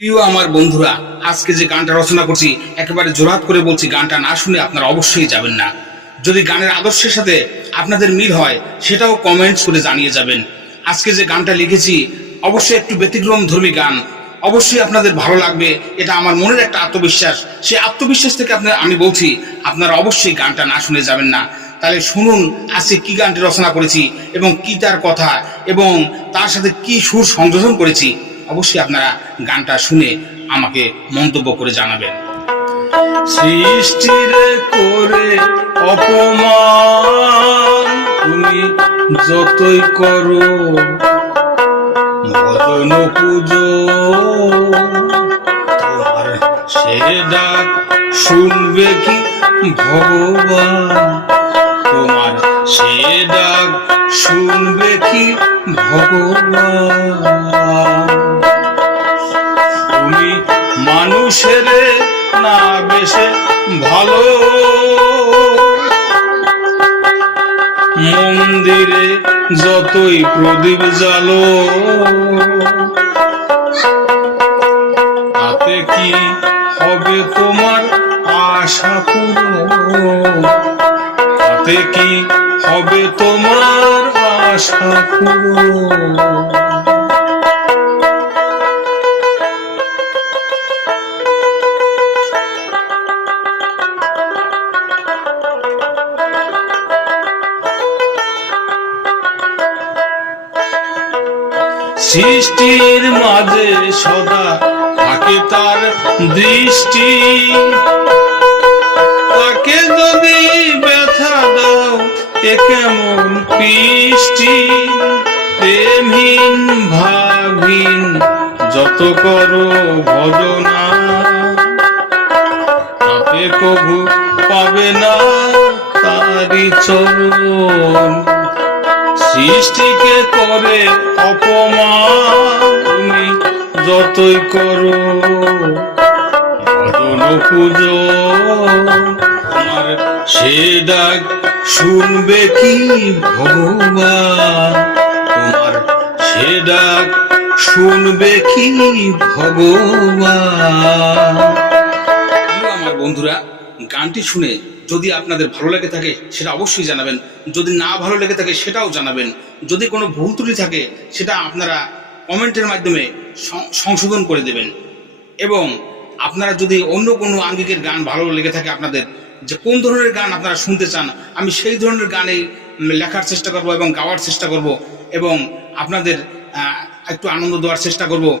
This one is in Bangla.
প্রিয় আমার বন্ধুরা, আজকে যে গানটা রচনা করছি একেবারে জোরাত করে বলছি, গানটা না শুনে আপনারা অবশ্যই যাবেন না। যদি গানের আদর্শের সাথে আপনাদের মিল হয় সেটাও কমেন্টস করে জানিয়ে যাবেন। আজকে যে গানটা লিখেছি অবশ্যই একটু ব্যতিক্রম ধর্মী গান, অবশ্যই আপনাদের ভালো লাগবে, এটা আমার মনের একটা আত্মবিশ্বাস। সেই আত্মবিশ্বাস থেকে আমি বলছি আপনারা অবশ্যই গানটা না শুনে যাবেন না। তাহলে শুনুন আজকে কি গানটি রচনা করেছি এবং কি তার কথা এবং তার সাথে কি সুর সংযোজন করেছি। অবশ্যই আপনারা গানটা শুনে আমাকে মন্তব্য করে জানাবেন। সৃষ্টিরে করে অপমান তুমি যতই করো ভজন পুজো, তোমার সে ডাক শুনবে কি ভগবান, তোমার সে ডাক শুনবে কি ভগবান। তুমি মানুষের না বেশে ভালো, মন্দিরে যতই প্রদীপ জ্বালো, তাতে কি হবে তোমার আশা পূরণ, তাতে কি হবে তোমার আশা পূরণ। সৃষ্টির মাঝে সদা থাকে তার দৃষ্টি, তাকে যদি ব্যথা দাও এ কেমন কৃষ্টি। প্রেমহীন ভাবহীন যত করো ভজনা, তাতে কবু পাবে না তারি চরণ। সৃষ্টিকে করে অপমান তুমি যতই করো ভজন পুজো, তোমার সে ডাক শুনবে কি ভগবান, তোমার সে ডাক শুনবে কি ভগবান। আমার বন্ধুরা, গানটি শুনে যদি আপনাদের ভালো লেগে থাকে সেটা অবশ্যই জানাবেন, যদি না ভালো লেগে থাকে সেটাও জানাবেন। যদি কোনো ভুল ত্রুটি থাকে সেটা আপনারা কমেন্টের মাধ্যমে সংশোধন করে দেবেন। এবং আপনারা যদি অন্য কোনো আঙ্গিকের গান ভালো লেগে থাকে, আপনাদের যে কোন ধরনের গান আপনারা শুনতে চান, আমি সেই ধরনের গানেই লেখার চেষ্টা করব এবং গাওয়ার চেষ্টা করব এবং আপনাদের একটু আনন্দ দেওয়ার চেষ্টা করব।